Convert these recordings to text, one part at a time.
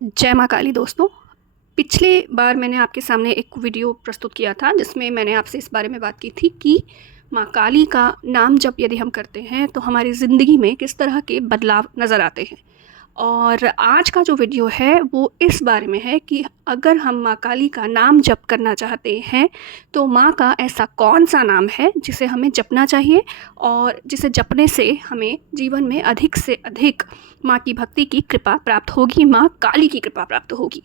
जय माँ काली दोस्तों। पिछले बार मैंने आपके सामने एक वीडियो प्रस्तुत किया था जिसमें मैंने आपसे इस बारे में बात की थी कि माँ काली का नाम जप यदि हम करते हैं तो हमारी ज़िंदगी में किस तरह के बदलाव नज़र आते हैं। और आज का जो वीडियो है वो इस बारे में है कि अगर हम माँ काली का नाम जप करना चाहते हैं तो माँ का ऐसा कौन सा नाम है जिसे हमें जपना चाहिए और जिसे जपने से हमें जीवन में अधिक से अधिक माँ की भक्ति की कृपा प्राप्त होगी, माँ काली की कृपा प्राप्त होगी।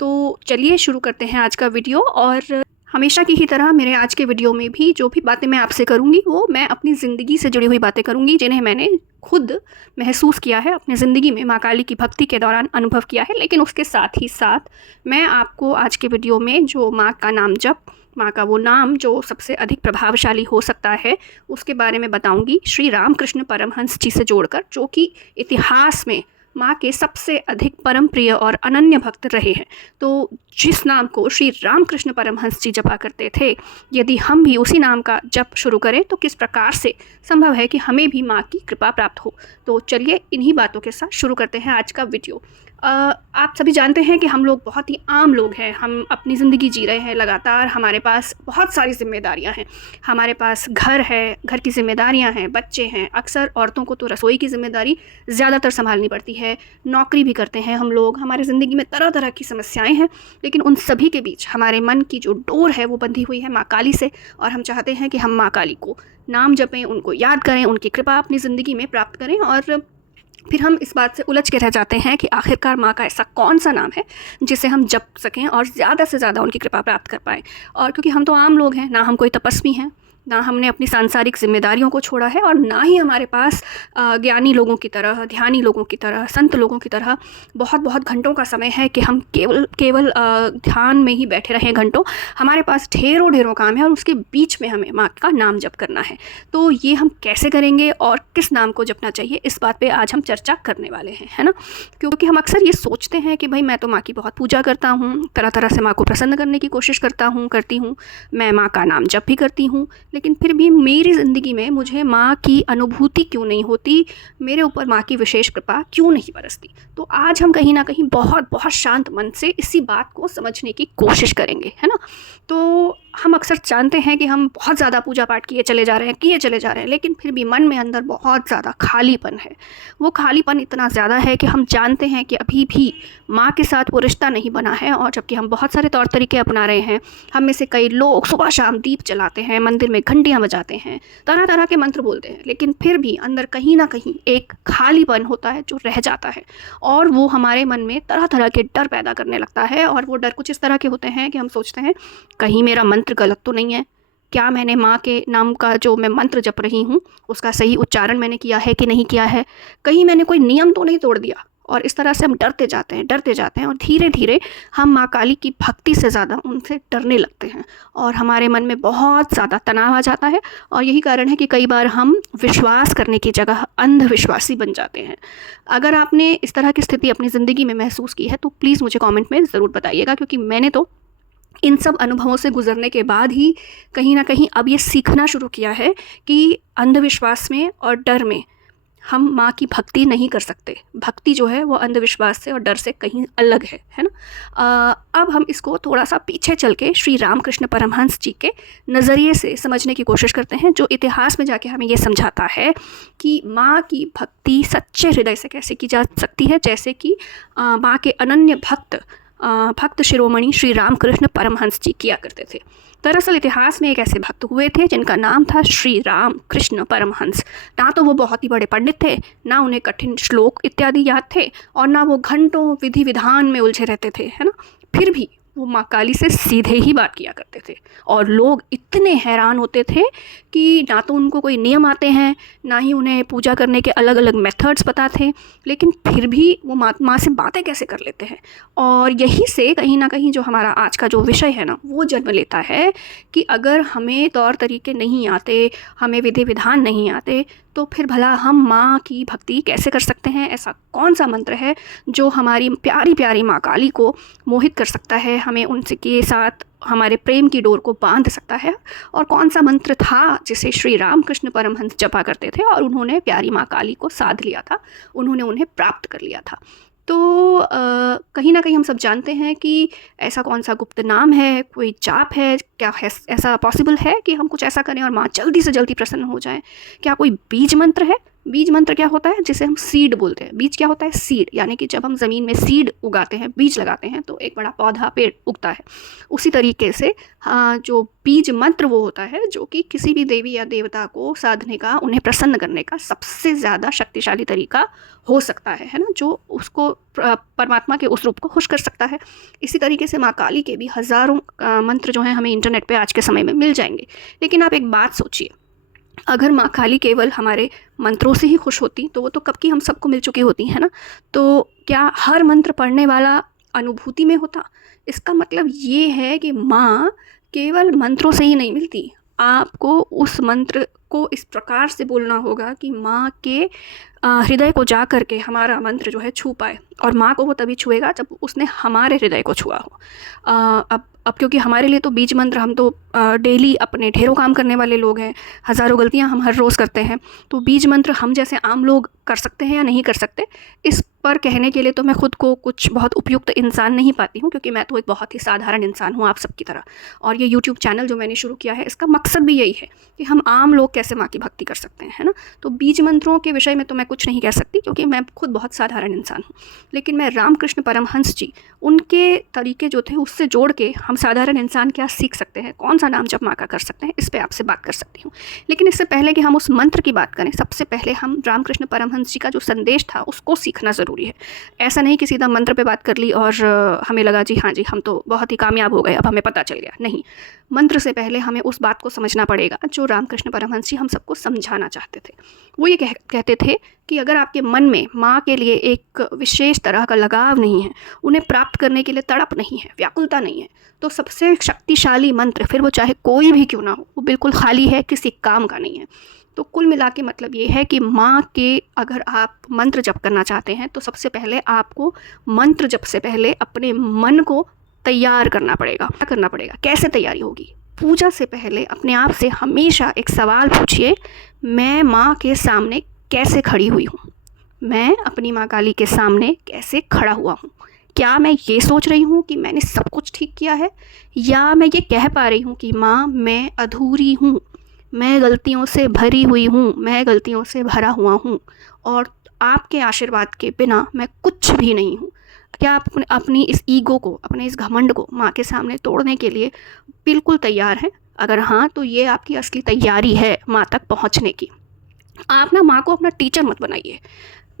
तो चलिए शुरू करते हैं आज का वीडियो। और हमेशा की ही तरह मेरे आज के वीडियो में भी जो भी बातें मैं आपसे करूँगी वो मैं अपनी ज़िंदगी से जुड़ी हुई बातें करूँगी जिन्हें मैंने खुद महसूस किया है, अपनी ज़िंदगी में माँ काली की भक्ति के दौरान अनुभव किया है। लेकिन उसके साथ ही साथ मैं आपको आज के वीडियो में जो माँ का नाम जप, माँ का वो नाम जो सबसे अधिक प्रभावशाली हो सकता है, उसके बारे में बताऊंगी श्री रामकृष्ण परमहंस जी से जोड़कर, जो कि इतिहास में माँ के सबसे अधिक परम प्रिय और अनन्य भक्त रहे हैं। तो जिस नाम को श्री रामकृष्ण परमहंस जी जपा करते थे, यदि हम भी उसी नाम का जप शुरू करें तो किस प्रकार से संभव है कि हमें भी माँ की कृपा प्राप्त हो। तो चलिए इन्हीं बातों के साथ शुरू करते हैं आज का वीडियो। आप सभी जानते हैं कि हम लोग बहुत ही आम लोग हैं, हम अपनी ज़िंदगी जी रहे हैं लगातार। हमारे पास बहुत सारी जिम्मेदारियां हैं, हमारे पास घर है, घर की जिम्मेदारियां हैं, बच्चे हैं। अक्सर औरतों को तो रसोई की जिम्मेदारी ज़्यादातर संभालनी पड़ती है, नौकरी भी करते हैं हम लोग, हमारी ज़िंदगी में तरह तरह की समस्याएं हैं। लेकिन उन सभी के बीच हमारे मन की जो डोर है वो बंधी हुई है माँ काली से, और हम चाहते हैं कि हम माँ काली को नाम जपें, उनको याद करें, उनकी कृपा अपनी ज़िंदगी में प्राप्त करें। और फिर हम इस बात से उलझ के रह जाते हैं कि आखिरकार माँ का ऐसा कौन सा नाम है जिसे हम जप सकें और ज़्यादा से ज़्यादा उनकी कृपा प्राप्त कर पाएँ। और क्योंकि हम तो आम लोग हैं, ना हम कोई तपस्वी हैं, ना हमने अपनी सांसारिक जिम्मेदारियों को छोड़ा है, और ना ही हमारे पास ज्ञानी लोगों की तरह, ध्यानी लोगों की तरह, संत लोगों की तरह बहुत बहुत घंटों का समय है कि हम केवल केवल ध्यान में ही बैठे रहें घंटों। हमारे पास ढेरों ढेरों काम है और उसके बीच में हमें माँ का नाम जप करना है। तो ये हम कैसे करेंगे और किस नाम को जपना चाहिए, इस बात पे आज हम चर्चा करने वाले हैं, है ना। क्योंकि हम अक्सर ये सोचते हैं कि भाई मैं तो माँ की बहुत पूजा करता हूँ, तरह तरह से माँ को प्रसन्न करने की कोशिश करती हूँ, मैं माँ का नाम जप भी करती हूँ, लेकिन फिर भी मेरी ज़िंदगी में मुझे माँ की अनुभूति क्यों नहीं होती, मेरे ऊपर माँ की विशेष कृपा क्यों नहीं बरसती। तो आज हम कहीं ना कहीं बहुत बहुत शांत मन से इसी बात को समझने की कोशिश करेंगे, है ना। तो हम अक्सर जानते हैं कि हम बहुत ज़्यादा पूजा पाठ किए चले जा रहे हैं, लेकिन फिर भी मन में अंदर बहुत ज़्यादा खालीपन है। वो खालीपन इतना ज़्यादा है कि हम जानते हैं कि अभी भी माँ के साथ वो रिश्ता नहीं बना है। और जबकि हम बहुत सारे तौर तरीके अपना रहे हैं, हम में से कई लोग सुबह शाम दीप जलाते हैं, मंदिर में घंटियाँ बजाते हैं, तरह तरह के मंत्र बोलते हैं, लेकिन फिर भी अंदर कहीं ना कहीं एक खालीपन होता है जो रह जाता है। और वो हमारे मन में तरह तरह के डर पैदा करने लगता है। और वो डर कुछ इस तरह के होते हैं कि हम सोचते हैं कहीं मेरा मंत्र गलत तो नहीं है, क्या मैंने माँ के नाम का जो मैं मंत्र जप रही हूँ उसका सही उच्चारण मैंने किया है कि नहीं किया है, कहीं मैंने कोई नियम तो नहीं तोड़ दिया। और इस तरह से हम डरते जाते हैं और धीरे धीरे हम माँ काली की भक्ति से ज़्यादा उनसे डरने लगते हैं और हमारे मन में बहुत ज़्यादा तनाव आ जाता है। और यही कारण है कि कई बार हम विश्वास करने की जगह अंधविश्वासी बन जाते हैं। अगर आपने इस तरह की स्थिति अपनी ज़िंदगी में महसूस की है तो प्लीज़ मुझे कमेंट में ज़रूर बताइएगा, क्योंकि मैंने तो इन सब अनुभवों से गुजरने के बाद ही कहीं ना कहीं अब ये सीखना शुरू किया है कि अंधविश्वास में और डर में हम माँ की भक्ति नहीं कर सकते। भक्ति जो है वो अंधविश्वास से और डर से कहीं अलग है ना। अब हम इसको थोड़ा सा पीछे चल के श्री रामकृष्ण परमहंस जी के नज़रिए से समझने की कोशिश करते हैं, जो इतिहास में जाके हमें ये समझाता है कि माँ की भक्ति सच्चे हृदय से कैसे की जा सकती है, जैसे कि माँ के अनन्य भक्त शिरोमणि श्री रामकृष्ण परमहंस जी किया करते थे। दरअसल इतिहास में एक ऐसे भक्त हुए थे जिनका नाम था श्री राम कृष्ण परमहंस। ना तो वो बहुत ही बड़े पंडित थे, ना उन्हें कठिन श्लोक इत्यादि याद थे, और ना वो घंटों विधि विधान में उलझे रहते थे, है ना। फिर भी वो माँ काली से सीधे ही बात किया करते थे और लोग इतने हैरान होते थे कि ना तो उनको कोई नियम आते हैं, ना ही उन्हें पूजा करने के अलग अलग मेथड्स पता थे, लेकिन फिर भी वो माँ से बातें कैसे कर लेते हैं। और यही से कहीं ना कहीं जो हमारा आज का जो विषय है ना, वो जन्म लेता है कि अगर हमें तौर तरीके नहीं आते, हमें विधि विधान नहीं आते, तो फिर भला हम माँ की भक्ति कैसे कर सकते हैं। ऐसा कौन सा मंत्र है जो हमारी प्यारी प्यारी माँ काली को मोहित कर सकता है, हमें उनसे के साथ हमारे प्रेम की डोर को बांध सकता है। और कौन सा मंत्र था जिसे श्री रामकृष्ण परमहंस जपा करते थे और उन्होंने प्यारी माँ काली को साध लिया था, उन्होंने उन्हें प्राप्त कर लिया था। तो कहीं न कहीं हम सब जानते हैं कि ऐसा कौन-सा गुप्त नाम है, कोई जाप है, क्या ऐसा पॉसिबल है कि हम कुछ ऐसा करें और माँ जल्दी से जल्दी प्रसन्न हो जाएँ? क्या कोई बीज मंत्र है? बीज मंत्र क्या होता है? जिसे हम सीड बोलते हैं। बीज क्या होता है? सीड, यानी कि जब हम ज़मीन में सीड उगाते हैं, बीज लगाते हैं, तो एक बड़ा पौधा, पेड़ उगता है। उसी तरीके से जो बीज मंत्र वो होता है जो कि किसी भी देवी या देवता को साधने का, उन्हें प्रसन्न करने का सबसे ज़्यादा शक्तिशाली तरीका हो सकता है ना? जो उसको परमात्मा के उस रूप को खुश कर सकता है। इसी तरीके से माँ काली के भी हज़ारों मंत्र जो हैं हमें इंटरनेट पे आज के समय में मिल जाएँगे। लेकिन आप एक बात सोचिए, अगर माँ काली केवल हमारे मंत्रों से ही खुश होती तो वो तो कब की हम सबको मिल चुकी होती, है ना? तो क्या हर मंत्र पढ़ने वाला अनुभूति में होता? इसका मतलब ये है कि माँ केवल मंत्रों से ही नहीं मिलती। आपको उस मंत्र को इस प्रकार से बोलना होगा कि माँ के हृदय को जा कर के हमारा मंत्र जो है छू पाए, और माँ को वो तभी छुएगा जब उसने हमारे हृदय को छुआ हो। अब क्योंकि हमारे लिए तो बीज मंत्र, हम तो डेली अपने ढेरों काम करने वाले लोग हैं, हज़ारों गलतियाँ हम हर रोज़ करते हैं, तो बीज मंत्र हम जैसे आम लोग कर सकते हैं या नहीं कर सकते, इस पर कहने के लिए तो मैं खुद को कुछ बहुत उपयुक्त इंसान नहीं पाती हूँ, क्योंकि मैं तो एक बहुत ही साधारण इंसान हूँ आप सबकी तरह। और ये यूट्यूब चैनल जो मैंने शुरू किया है, इसका मकसद भी यही है कि हम आम लोग कैसे माँ की भक्ति कर सकते हैं, है ना? तो बीज मंत्रों के विषय में तो मैं कुछ नहीं कह सकती, क्योंकि मैं खुद बहुत साधारण इंसान हूँ। लेकिन मैं रामकृष्ण परमहंस जी, उनके तरीके जो थे उससे जोड़ के हम साधारण इंसान क्या सीख सकते हैं, कौन सा नाम जप माँ का कर सकते हैं, इस पर आपसे बात कर सकती हूँ। लेकिन इससे पहले कि हम उस मंत्र की बात करें, सबसे पहले हम रामकृष्ण परमहंस जी का जो संदेश था उसको सीखना ज़रूरी है। ऐसा नहीं कि सीधा मंत्र पे बात कर ली और हमें लगा जी हाँ जी हम तो बहुत ही कामयाब हो गए, अब हमें पता चल गया। नहीं, मंत्र से पहले हमें उस बात को समझना पड़ेगा जो रामकृष्ण परमहंस जी हम सबको समझाना चाहते थे। वो ये कहते थे कि अगर आपके मन में माँ के लिए एक विशेष तरह का लगाव नहीं है, उन्हें प्राप्त करने के लिए तड़प नहीं है, व्याकुलता नहीं है, तो सबसे शक्तिशाली मंत्र, फिर वो चाहे कोई भी क्यों ना हो, वो बिल्कुल खाली है, किसी काम का नहीं है। तो कुल मिला के मतलब ये है कि माँ के अगर आप मंत्र जप करना चाहते हैं तो सबसे पहले आपको मंत्र जप से पहले अपने मन को तैयार करना पड़ेगा। क्या करना पड़ेगा? कैसे तैयारी होगी? पूजा से पहले अपने आप से हमेशा एक सवाल पूछिए, मैं माँ के सामने कैसे खड़ी हुई हूँ? मैं अपनी माँ काली के सामने कैसे खड़ा हुआ हूँ? क्या मैं ये सोच रही हूँ कि मैंने सब कुछ ठीक किया है, या मैं ये कह पा रही हूँ कि माँ मैं अधूरी हूँ, मैं गलतियों से भरी हुई हूँ, मैं गलतियों से भरा हुआ हूँ, और आपके आशीर्वाद के बिना मैं कुछ भी नहीं हूँ। क्या आप अपनी इस ईगो को, अपने इस घमंड को माँ के सामने तोड़ने के लिए बिल्कुल तैयार हैं? अगर हाँ, तो ये आपकी असली तैयारी है माँ तक पहुँचने की। आप ना माँ को अपना टीचर मत बनाइए।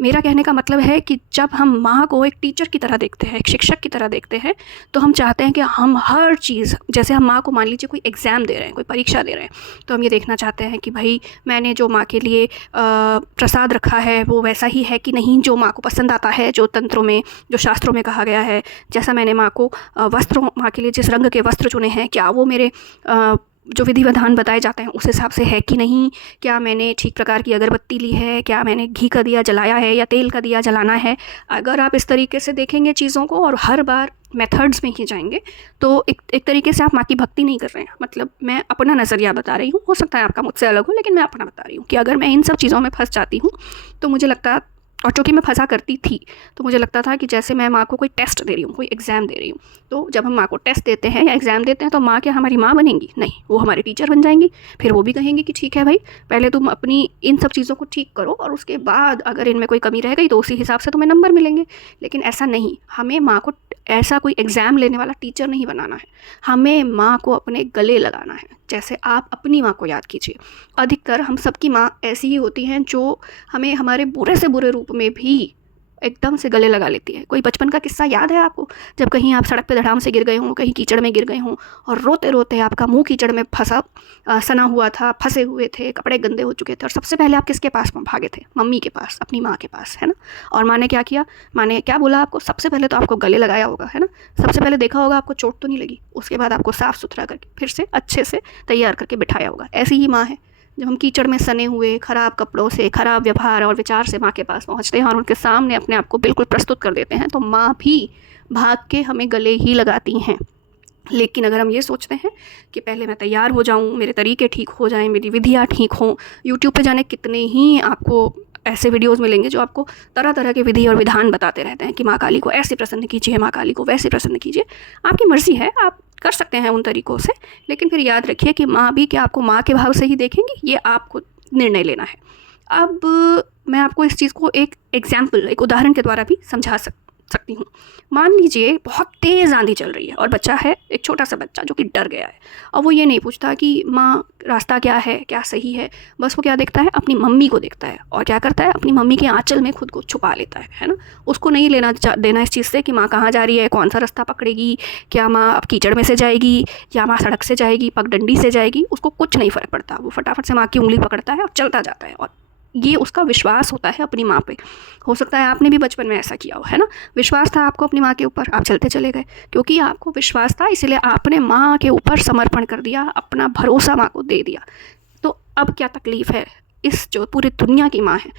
मेरा कहने का मतलब है कि जब हम माँ को एक टीचर की तरह देखते हैं, एक शिक्षक की तरह देखते हैं, तो हम चाहते हैं कि हम हर चीज़, जैसे हम माँ को मान लीजिए कोई एग्ज़ाम दे रहे हैं, कोई परीक्षा दे रहे हैं, तो हम ये देखना चाहते हैं कि भाई मैंने जो माँ के लिए प्रसाद रखा है वो वैसा ही है कि नहीं, जो माँ को पसंद आता है, जो तंत्रों में, जो शास्त्रों में कहा गया है। जैसा मैंने माँ को वस्त्रों, माँ के लिए जिस रंग के वस्त्र चुने हैं, क्या वो मेरे जो विधि विधान बताए जाते हैं उस हिसाब से है कि नहीं? क्या मैंने ठीक प्रकार की अगरबत्ती ली है? क्या मैंने घी का दिया जलाया है या तेल का दिया जलाना है? अगर आप इस तरीके से देखेंगे चीज़ों को और हर बार मेथड्स में ही जाएंगे, तो एक तरीके से आप माँ की भक्ति नहीं कर रहे हैं। मतलब मैं अपना नज़रिया बता रही हूँ, हो सकता है आपका मुझसे अलग हो, लेकिन मैं अपना बता रही हूँ कि अगर मैं इन सब चीज़ों में फंस जाती हूँ तो मुझे लगता, और चूँकि मैं फंसा करती थी, तो मुझे लगता था कि जैसे मैं माँ को कोई टेस्ट दे रही हूँ, कोई एग्ज़ाम दे रही हूँ। तो जब हम माँ को टेस्ट देते हैं या एग्ज़ाम देते हैं तो माँ क्या हमारी माँ बनेंगी? नहीं, वो हमारे टीचर बन जाएंगी। फिर वो भी कहेंगी कि ठीक है भाई, पहले तुम अपनी इन सब चीज़ों को ठीक करो और उसके बाद अगर इनमें कोई कमी रह गई तो उसी हिसाब से तुम्हें नंबर मिलेंगे। लेकिन ऐसा नहीं, हमें माँ को ऐसा कोई एग्ज़ाम लेने वाला टीचर नहीं बनाना है, हमें माँ को अपने गले लगाना है। जैसे आप अपनी माँ को याद कीजिए, अधिकतर हम सबकी माँ ऐसी ही होती हैं जो हमें हमारे बुरे से बुरे रूप में भी एकदम से गले लगा लेती है। कोई बचपन का किस्सा याद है आपको, जब कहीं आप सड़क पे धड़ाम से गिर गए हों, कहीं कीचड़ में गिर गए हों और रोते रोते आपका मुंह कीचड़ में सना हुआ था, फंसे हुए थे, कपड़े गंदे हो चुके थे, और सबसे पहले आप किसके पास भागे थे? मम्मी के पास, अपनी माँ के पास, है ना? और माँ ने क्या किया? माँ ने क्या बोला आपको? सबसे पहले तो आपको गले लगाया होगा, है ना? सबसे पहले देखा होगा आपको चोट तो नहीं लगी, उसके बाद आपको साफ़ सुथरा करके फिर से अच्छे से तैयार करके बिठाया होगा। ऐसी ही माँ है। जब हम कीचड़ में सने हुए, ख़राब कपड़ों से, ख़राब व्यवहार और विचार से माँ के पास पहुँचते हैं और उनके सामने अपने आप को बिल्कुल प्रस्तुत कर देते हैं, तो माँ भी भाग के हमें गले ही लगाती हैं। लेकिन अगर हम ये सोचते हैं कि पहले मैं तैयार हो जाऊं, मेरे तरीके ठीक हो जाएं, मेरी विधियाँ ठीक हों, यूट्यूब पे जाने कितने ही आपको ऐसे वीडियोज़ मिलेंगे जो आपको तरह तरह के विधि और विधान बताते रहते हैं कि माँ काली को ऐसे प्रसन्न कीजिए, माँ काली को वैसे प्रसन्न कीजिए। आपकी मर्ज़ी है, आप कर सकते हैं उन तरीक़ों से, लेकिन फिर याद रखिए कि माँ भी क्या आपको माँ के भाव से ही देखेंगी, ये आपको निर्णय लेना है। अब मैं आपको इस चीज़ को एक एग्जाम्पल, एक उदाहरण के द्वारा भी समझा सकती हूँ। मान लीजिए बहुत तेज़ आंधी चल रही है और बच्चा है, एक छोटा सा बच्चा जो कि डर गया है, और वो ये नहीं पूछता कि माँ रास्ता क्या है, क्या सही है। बस वो क्या देखता है, अपनी मम्मी को देखता है, और क्या करता है, अपनी मम्मी के आंचल में खुद को छुपा लेता है ना। उसको नहीं देना इस चीज़ से कि माँ कहाँ जा रही है, कौन सा रास्ता पकड़ेगी, क्या माँ अब कीचड़ में से जाएगी या माँ सड़क से जाएगी, पगडंडी से जाएगी, उसको कुछ नहीं फ़र्क पड़ता। वो फटाफट से माँ की उंगली पकड़ता है और चलता जाता है, और ये उसका विश्वास होता है अपनी माँ पे। हो सकता है आपने भी बचपन में ऐसा किया हो, है ना। विश्वास था आपको अपनी माँ के ऊपर, आप चलते चले गए क्योंकि आपको विश्वास था, इसलिए आपने माँ के ऊपर समर्पण कर दिया, अपना भरोसा माँ को दे दिया। तो अब क्या तकलीफ़ है, इस जो पूरी दुनिया की माँ है,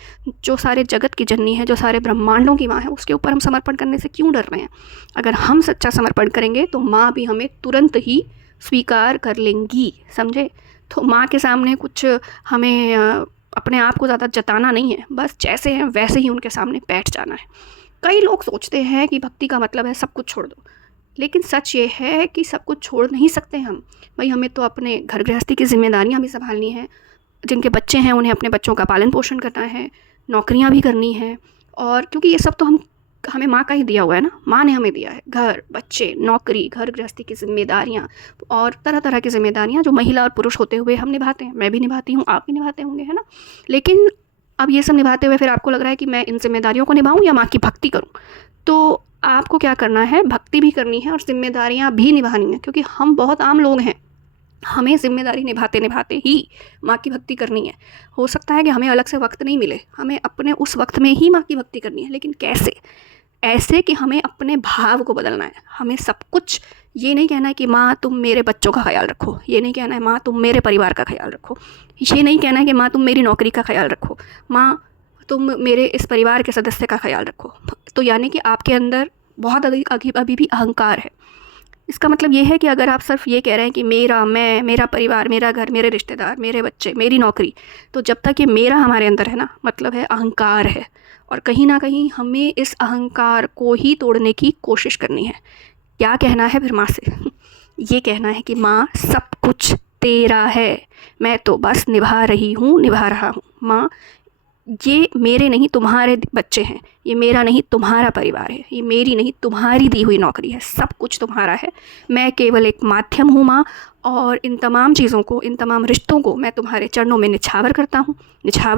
जो सारे जगत की जननी है, जो सारे ब्रह्मांडों की माँ है, उसके ऊपर हम समर्पण करने से क्यों डर रहे हैं। अगर हम सच्चा समर्पण करेंगे तो माँ भी हमें तुरंत ही स्वीकार कर लेंगी, समझे। तो माँ के सामने कुछ हमें अपने आप को ज़्यादा जताना नहीं है, बस जैसे हैं वैसे ही उनके सामने बैठ जाना है। कई लोग सोचते हैं कि भक्ति का मतलब है सब कुछ छोड़ दो, लेकिन सच ये है कि सब कुछ छोड़ नहीं सकते हम। भाई हमें तो अपने घर गृहस्थी की जिम्मेदारियां भी संभालनी है, जिनके बच्चे हैं उन्हें अपने बच्चों का पालन पोषण करना है, नौकरियां भी करनी है, और क्योंकि ये सब तो हमें माँ का ही दिया हुआ है ना। माँ ने हमें दिया है घर, बच्चे, नौकरी, घर गृहस्थी की जिम्मेदारियाँ और तरह तरह की जिम्मेदारियाँ जो महिला और पुरुष होते हुए हम निभाते हैं। मैं भी निभाती हूँ, आप भी निभाते होंगे, है ना। लेकिन अब ये सब निभाते हुए फिर आपको लग रहा है कि मैं इन जिम्मेदारियों को निभाऊँ या माँ की भक्ति करूँ। तो आपको क्या करना है, भक्ति भी करनी है और जिम्मेदारियाँ भी निभानी है, क्योंकि हम बहुत आम लोग हैं। हमें ज़िम्मेदारी निभाते निभाते ही माँ की भक्ति करनी है। हो सकता है कि हमें अलग से वक्त नहीं मिले, हमें अपने उस वक्त में ही माँ की भक्ति करनी है, लेकिन कैसे। ऐसे कि हमें अपने भाव को बदलना है। हमें सब कुछ ये नहीं कहना है कि माँ तुम मेरे बच्चों का ख्याल रखो, ये नहीं कहना है माँ तुम मेरे परिवार का ख्याल रखो, ये नहीं कहना है कि माँ तुम मेरी नौकरी का ख्याल रखो, माँ तुम मेरे इस परिवार के सदस्य का ख्याल रखो। तो यानी कि आपके अंदर बहुत अधिक अभी भी अहंकार है। इसका मतलब ये है कि अगर आप सिर्फ ये कह रहे हैं कि मेरा, मैं, मेरा परिवार, मेरा घर, मेरे रिश्तेदार, मेरे बच्चे, मेरी नौकरी, तो जब तक ये मेरा हमारे अंदर है ना, मतलब है अहंकार है। और कहीं ना कहीं हमें इस अहंकार को ही तोड़ने की कोशिश करनी है। क्या कहना है फिर माँ से ये कहना है कि माँ सब कुछ तेरा है, मैं तो बस निभा रही हूँ, निभा रहा हूँ। माँ ये मेरे नहीं तुम्हारे बच्चे हैं, ये मेरा नहीं तुम्हारा परिवार है, ये मेरी नहीं तुम्हारी दी हुई नौकरी है, सब कुछ तुम्हारा है। मैं केवल एक माध्यम हूँ माँ, और इन तमाम चीज़ों को, इन तमाम रिश्तों को मैं तुम्हारे चरणों में निछावर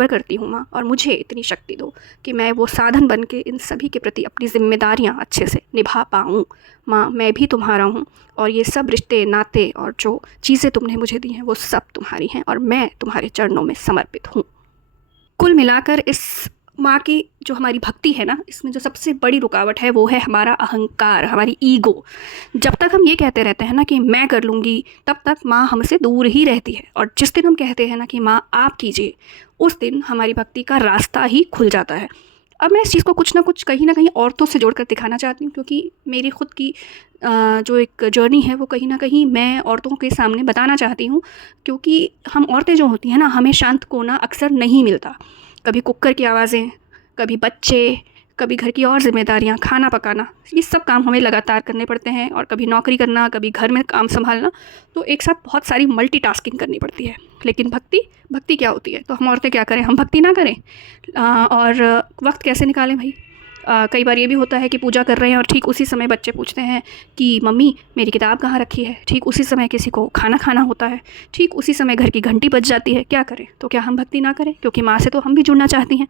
करती हूँ माँ। और मुझे इतनी शक्ति दो कि मैं वो साधन बन के इन सभी के प्रति अपनी जिम्मेदारियाँ अच्छे से निभा पाऊँ। माँ मैं भी तुम्हारा हूँ, और ये सब रिश्ते, नाते और जो चीज़ें तुमने मुझे दी हैं वो सब तुम्हारी हैं, और मैं तुम्हारे चरणों में समर्पित हूँ। कुल मिलाकर इस माँ की जो हमारी भक्ति है ना, इसमें जो सबसे बड़ी रुकावट है वो है हमारा अहंकार, हमारी ईगो। जब तक हम ये कहते रहते हैं ना कि मैं कर लूँगी, तब तक माँ हमसे दूर ही रहती है। और जिस दिन हम कहते हैं ना कि माँ आप कीजिए, उस दिन हमारी भक्ति का रास्ता ही खुल जाता है। अब मैं इस चीज़ को कुछ ना कुछ कहीं ना कहीं औरतों से जोड़कर दिखाना चाहती हूँ, क्योंकि मेरी ख़ुद की जो एक जर्नी है वो कहीं ना कहीं मैं औरतों के सामने बताना चाहती हूँ। क्योंकि हम औरतें जो होती हैं ना, हमें शांत कोना अक्सर नहीं मिलता। कभी कुकर की आवाज़ें, कभी बच्चे, कभी घर की और ज़िम्मेदारियाँ, खाना पकाना, ये सब काम हमें लगातार करने पड़ते हैं। और कभी नौकरी करना, कभी घर में काम संभालना, तो एक साथ बहुत सारी मल्टीटास्किंग करनी पड़ती है। लेकिन भक्ति क्या होती है, तो हम औरतें क्या करें, हम भक्ति ना करें और वक्त कैसे निकालें भाई। कई बार ये भी होता है कि पूजा कर रहे हैं और ठीक उसी समय बच्चे पूछते हैं कि मम्मी मेरी किताब कहाँ रखी है। ठीक उसी समय किसी को खाना खाना होता है, ठीक उसी समय घर की घंटी बज जाती है। क्या करें, तो क्या हम भक्ति ना करें, क्योंकि माँ से तो हम भी जुड़ना चाहती हैं।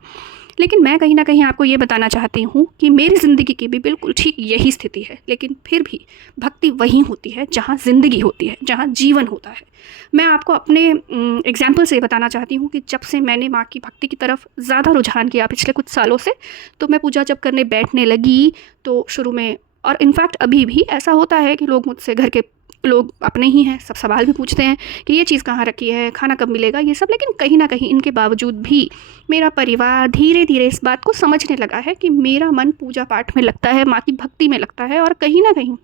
लेकिन मैं कहीं ना कहीं आपको ये बताना चाहती हूँ कि मेरी ज़िंदगी की भी बिल्कुल ठीक यही स्थिति है। लेकिन फिर भी भक्ति वहीं होती है जहाँ ज़िंदगी होती है, जहाँ जीवन होता है। मैं आपको अपने एग्जाम्पल से बताना चाहती हूँ कि जब से मैंने माँ की भक्ति की तरफ ज़्यादा रुझान किया पिछले कुछ सालों से, तो मैं पूजा जब करने बैठने लगी तो शुरू में, और इनफैक्ट अभी भी ऐसा होता है कि लोग मुझसे, घर के लोग अपने ही हैं, सब सवाल भी पूछते हैं कि ये चीज़ कहाँ रखी है, खाना कब मिलेगा, ये सब। लेकिन कहीं ना कहीं इनके बावजूद भी मेरा परिवार धीरे धीरे इस बात को समझने लगा है कि मेरा मन पूजा पाठ में लगता है, माँ की भक्ति में लगता है। और कहीं ना कहीं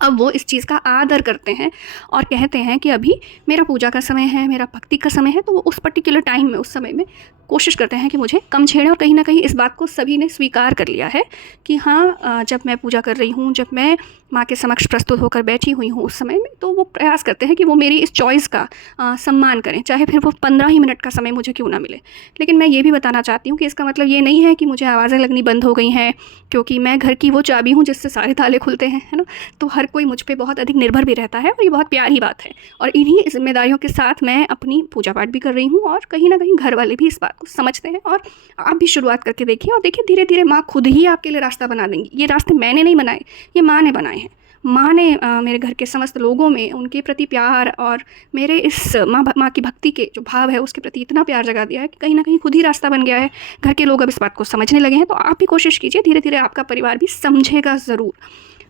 अब वो इस चीज़ का आदर करते हैं और कहते हैं कि अभी मेरा पूजा का समय है, मेरा भक्ति का समय है, तो वो उस पर्टिकुलर टाइम में, उस समय में कोशिश करते हैं कि मुझे कम छेड़ें। और कहीं न कहीं इस बात को सभी ने स्वीकार कर लिया है कि हाँ, जब मैं पूजा कर रही हूँ, जब मैं माँ के समक्ष प्रस्तुत होकर बैठी हुई हूँ उस समय में, तो वो प्रयास करते हैं कि वो मेरी इस चॉइस का सम्मान करें, चाहे फिर वो 15 ही मिनट का समय मुझे क्यों ना मिले। लेकिन मैं ये भी बताना चाहती हूँ कि इसका मतलब ये नहीं है कि मुझे आवाज़ें लगनी बंद हो गई हैं, क्योंकि मैं घर की वो चाबी हूँ जिससे सारे ताले खुलते हैं, है ना? तो हर कोई मुझ पे बहुत अधिक निर्भर भी रहता है और ये बहुत प्यारी बात है। और इन्हीं ज़िम्मेदारियों के साथ मैं अपनी पूजा पाठ भी कर रही हूँ और कहीं न कहीं घर वाले भी इस बात को समझते हैं। और आप भी शुरुआत करके देखिए और देखिए, धीरे-धीरे माँ खुद ही आपके लिए रास्ता बना देंगी। ये रास्ते मैंने नहीं बनाए, ये माँ ने बनाए हैं। माँ ने मेरे घर के समस्त लोगों में उनके प्रति प्यार और मेरे इस माँ की भक्ति के जो भाव है उसके प्रति इतना प्यार जगा दिया है कि कहीं न कहीं खुद ही रास्ता बन गया है। घर के लोग अब इस बात को समझने लगे हैं, तो आप भी कोशिश कीजिए, धीरे-धीरे आपका परिवार भी समझेगा ज़रूर।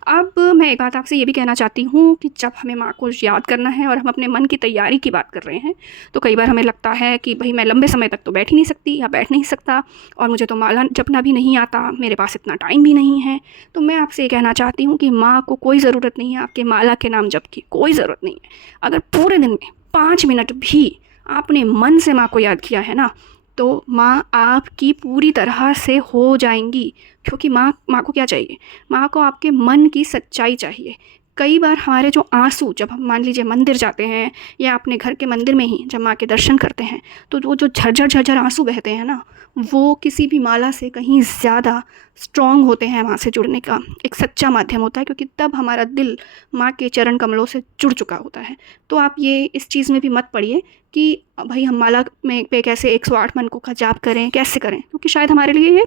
अब मैं एक बात आपसे ये भी कहना चाहती हूँ कि जब हमें माँ को याद करना है और हम अपने मन की तैयारी की बात कर रहे हैं, तो कई बार हमें लगता है कि भई मैं लंबे समय तक तो बैठ ही नहीं सकती या बैठ नहीं सकता, और मुझे तो माला जपना भी नहीं आता, मेरे पास इतना टाइम भी नहीं है। तो मैं आपसे ये कहना चाहती हूँ कि माँ को कोई ज़रूरत नहीं है आपके माला के नाम जप की, कोई ज़रूरत नहीं है। अगर पूरे दिन में 5 मिनट भी आपने मन से माँ को याद किया है ना, तो माँ आपकी पूरी तरह से हो जाएंगी। क्योंकि माँ को क्या चाहिए? माँ को आपके मन की सच्चाई चाहिए। कई बार हमारे जो आंसू, जब हम मान लीजिए मंदिर जाते हैं या अपने घर के मंदिर में ही जब माँ के दर्शन करते हैं, तो वो जो झरझर झरझर आंसू बहते हैं ना, वो किसी भी माला से कहीं ज़्यादा स्ट्रॉन्ग होते हैं। माँ से जुड़ने का एक सच्चा माध्यम होता है, क्योंकि तब हमारा दिल माँ के चरण कमलों से जुड़ चुका होता है। तो आप ये इस चीज़ में भी मत पड़िए कि भाई हम माला में पे कैसे 108 मनकों का जाप करें, कैसे करें, क्योंकि शायद हमारे लिए ये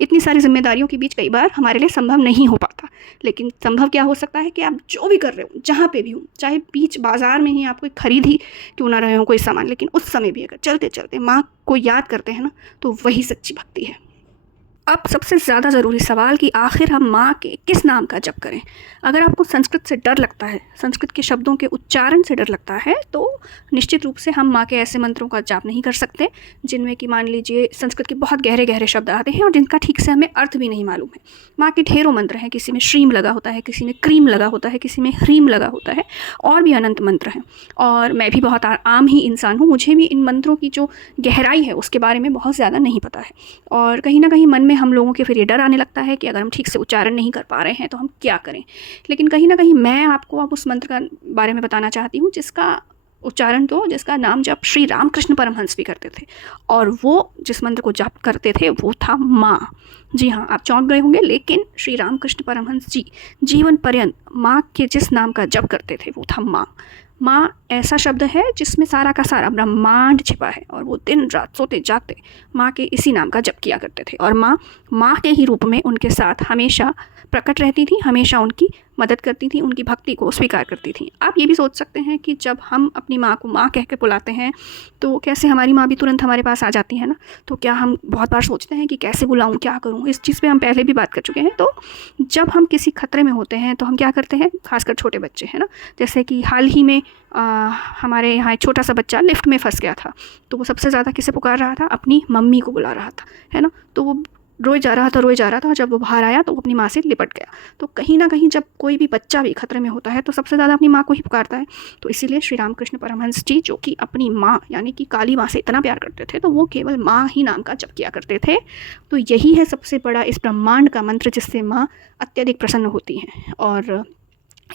इतनी सारी जिम्मेदारियों के बीच कई बार हमारे लिए संभव नहीं हो पाता। लेकिन संभव क्या हो सकता है कि आप जो भी कर रहे हो, जहाँ पे भी हो, चाहे बीच बाज़ार में ही आप कोई खरीद ही क्यों ना रहे हो कोई सामान, लेकिन उस समय भी अगर चलते चलते माँ को याद करते हैं ना, तो वही सच्ची भक्ति है। अब सबसे ज़्यादा ज़रूरी सवाल कि आखिर हम माँ के किस नाम का जप करें। अगर आपको संस्कृत से डर लगता है, संस्कृत के शब्दों के उच्चारण से डर लगता है, तो निश्चित रूप से हम माँ के ऐसे मंत्रों का जाप नहीं कर सकते जिनमें कि मान लीजिए संस्कृत के बहुत गहरे गहरे शब्द आते हैं और जिनका ठीक से हमें अर्थ भी नहीं मालूम है। माँ के ढेरों मंत्र हैं, किसी में श्रीम लगा होता है, किसी में क्रीम लगा होता है, किसी में ह्रीम लगा होता है, और भी अनंत मंत्र हैं। और मैं भी बहुत आम ही इंसान हूँ, मुझे भी इन मंत्रों की जो गहराई है उसके बारे में बहुत ज़्यादा नहीं पता है। और कहीं ना कहीं मन में हम लोगों के फिर ये डर आने लगता है कि अगर हम ठीक से उच्चारण नहीं कर पा रहे हैं तो हम क्या करें। लेकिन कहीं ना कहीं मैं आपको अब उस मंत्र का बारे में बताना चाहती हूँ जिसका उच्चारण, तो जिसका नाम जप श्री रामकृष्ण परमहंस भी करते थे, और वो जिस मंत्र को जप करते थे वो था माँ। जी हाँ, आप चौंक गए होंगे, लेकिन श्री रामकृष्ण परमहंस जी जीवन पर्यंत माँ के जिस नाम का जप करते थे वो था माँ। माँ ऐसा शब्द है जिसमें सारा का सारा ब्रह्मांड छिपा है, और वो दिन रात सोते जागते माँ के इसी नाम का जप किया करते थे। और माँ के ही रूप में उनके साथ हमेशा प्रकट रहती थी, हमेशा उनकी मदद करती थी, उनकी भक्ति को स्वीकार करती थी। आप ये भी सोच सकते हैं कि जब हम अपनी माँ को माँ कह के बुलाते हैं तो कैसे हमारी माँ भी तुरंत हमारे पास आ जाती है ना। तो क्या हम बहुत बार सोचते हैं कि कैसे बुलाऊँ, क्या करूँ, इस चीज़ पे हम पहले भी बात कर चुके हैं। तो जब हम किसी खतरे में होते हैं तो हम क्या करते हैं, खासकर छोटे बच्चे हैं ना, जैसे कि हाल ही में हमारे यहाँ एक छोटा सा बच्चा लिफ्ट में फंस गया था, तो वो सबसे ज़्यादा किसे पुकार रहा था, अपनी मम्मी को बुला रहा था, है ना। तो वो रोए जा रहा था, और जब वो बाहर आया तो वो अपनी माँ से लिपट गया। तो कहीं ना कहीं जब कोई भी बच्चा भी खतरे में होता है तो सबसे ज़्यादा अपनी माँ को ही पुकारता है। तो इसीलिए श्री रामकृष्ण परमहंस जी, जो कि अपनी माँ यानी कि काली माँ से इतना प्यार करते थे, तो वो केवल माँ ही नाम का जप किया करते थे। तो यही है सबसे बड़ा इस ब्रह्मांड का मंत्र जिससे माँ अत्यधिक प्रसन्न होती हैं। और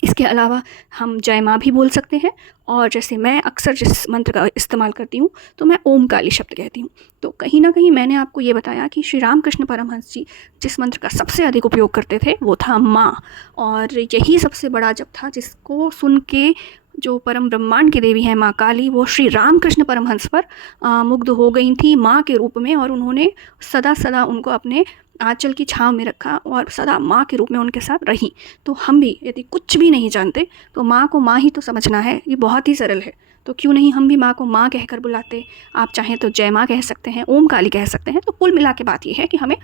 इसके अलावा हम जय माँ भी बोल सकते हैं, और जैसे मैं अक्सर जिस मंत्र का इस्तेमाल करती हूँ तो मैं ओम काली शब्द कहती हूँ। तो कहीं ना कहीं मैंने आपको ये बताया कि श्री रामकृष्ण परमहंस जी जिस मंत्र का सबसे अधिक उपयोग करते थे वो था माँ, और यही सबसे बड़ा जप था जिसको सुन के जो परम ब्रह्मांड की देवी है माँ काली, वो श्री रामकृष्ण परमहंस पर मुग्ध हो गई थी माँ के रूप में, और उन्होंने सदा सदा उनको अपने आंचल की छांव में रखा और सदा माँ के रूप में उनके साथ रही। तो हम भी यदि कुछ भी नहीं जानते तो माँ को माँ ही तो समझना है, ये बहुत ही सरल है। तो क्यों नहीं हम भी माँ को माँ कहकर बुलाते। आप चाहें तो जय माँ कह सकते हैं, ओम काली कह सकते हैं। तो कुल मिला के बात ये है कि हमें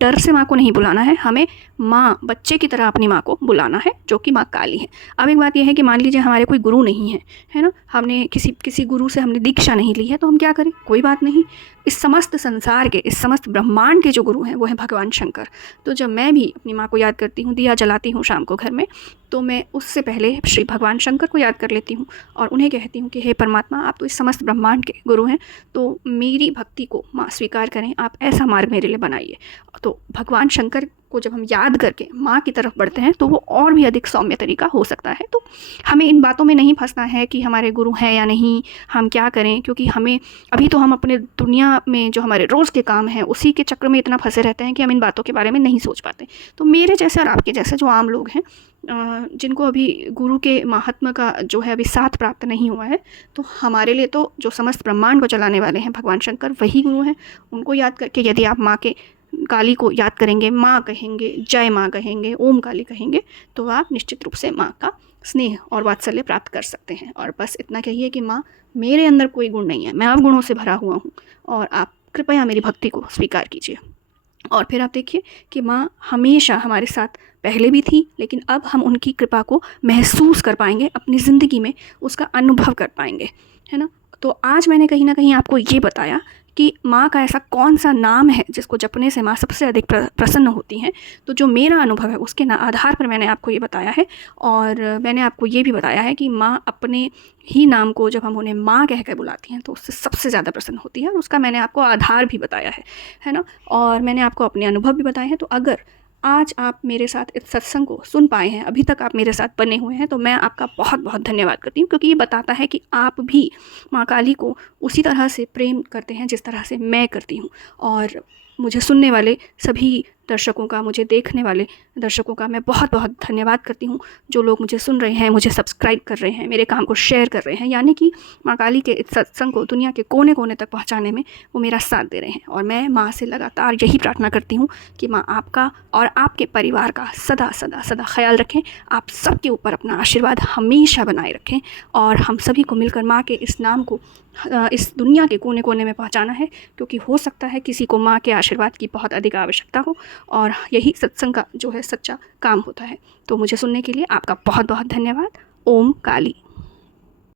डर से माँ को नहीं बुलाना है, हमें माँ बच्चे की तरह अपनी माँ को बुलाना है, जो कि माँ काली है। अब एक बात यह है कि मान लीजिए हमारे कोई गुरु नहीं है, है ना, हमने किसी गुरु से हमने दीक्षा नहीं ली है, तो हम क्या करें, कोई बात नहीं, इस समस्त संसार के, इस समस्त ब्रह्मांड के जो गुरु हैं वो हैं भगवान शंकर। तो जब मैं भी अपनी माँ को याद करती हूँ, दिया जलाती हूँ शाम को घर में, तो मैं उससे पहले श्री भगवान शंकर को याद कर लेती हूँ और उन्हें कहती हूँ कि हे परमात्मा, आप तो इस समस्त ब्रह्मांड के गुरु हैं, तो मेरी भक्ति को माँ स्वीकार करें, आप ऐसा मार्ग मेरे लिए बनाइए। तो भगवान शंकर को जब हम याद करके माँ की तरफ बढ़ते हैं तो वो और भी अधिक सौम्य तरीका हो सकता है। तो हमें इन बातों में नहीं फंसना है कि हमारे गुरु हैं या नहीं, हम क्या करें, क्योंकि हमें अभी तो हम अपने दुनिया में जो हमारे रोज़ के काम हैं उसी के चक्र में इतना फंसे रहते हैं कि हम इन बातों के बारे में नहीं सोच पाते। तो मेरे जैसे और आपके जैसे जो आम लोग हैं, जिनको अभी गुरु के महात्म्य का जो है अभी साथ प्राप्त नहीं हुआ है, तो हमारे लिए तो जो समस्त ब्रह्मांड को चलाने वाले हैं भगवान शंकर वही गुरु हैं। उनको याद करके यदि आप माँ के काली को याद करेंगे, माँ कहेंगे, जय माँ कहेंगे, ओम काली कहेंगे, तो आप निश्चित रूप से माँ का स्नेह और वात्सल्य प्राप्त कर सकते हैं। और बस इतना कहिए कि माँ, मेरे अंदर कोई गुण नहीं है, मैं अवगुणों से भरा हुआ हूँ और आप कृपया मेरी भक्ति को स्वीकार कीजिए। और फिर आप देखिए कि माँ हमेशा हमारे साथ पहले भी थी, लेकिन अब हम उनकी कृपा को महसूस कर पाएंगे, अपनी ज़िंदगी में उसका अनुभव कर पाएंगे, है ना। तो आज मैंने कहीं ना कहीं आपको ये बताया कि माँ का ऐसा कौन सा नाम है जिसको जपने से माँ सबसे अधिक प्रसन्न होती हैं। तो जो मेरा अनुभव है उसके आधार पर मैंने आपको ये बताया है। और मैंने आपको ये भी बताया है कि माँ अपने ही नाम को जब हम उन्हें माँ कह कर बुलाती हैं तो उससे सबसे ज़्यादा प्रसन्न होती है, और उसका मैंने आपको आधार भी बताया है ना। और मैंने आपको अपने अनुभव भी बताए हैं। तो अगर आज आप मेरे साथ इस सत्संग को सुन पाए हैं, अभी तक आप मेरे साथ बने हुए हैं, तो मैं आपका बहुत बहुत धन्यवाद करती हूँ, क्योंकि ये बताता है कि आप भी माँ काली को उसी तरह से प्रेम करते हैं जिस तरह से मैं करती हूँ। और मुझे सुनने वाले सभी दर्शकों का, मुझे देखने वाले दर्शकों का मैं बहुत बहुत धन्यवाद करती हूँ, जो लोग मुझे सुन रहे हैं, मुझे सब्सक्राइब कर रहे हैं, मेरे काम को शेयर कर रहे हैं, यानी कि माँ काली के इस सत्संग को दुनिया के कोने कोने तक पहुँचाने में वो मेरा साथ दे रहे हैं। और मैं माँ से लगातार यही प्रार्थना करती हूँ कि माँ आपका और आपके परिवार का सदा सदा सदा ख्याल रखें, आप सबके ऊपर अपना आशीर्वाद हमेशा बनाए रखें, और हम सभी को मिलकर माँ के इस नाम को इस दुनिया के कोने कोने में पहुंचाना है, क्योंकि हो सकता है किसी को माँ के आशीर्वाद की बहुत अधिक आवश्यकता हो, और यही सत्संग का जो है सच्चा काम होता है। तो मुझे सुनने के लिए आपका बहुत बहुत धन्यवाद। ओम काली।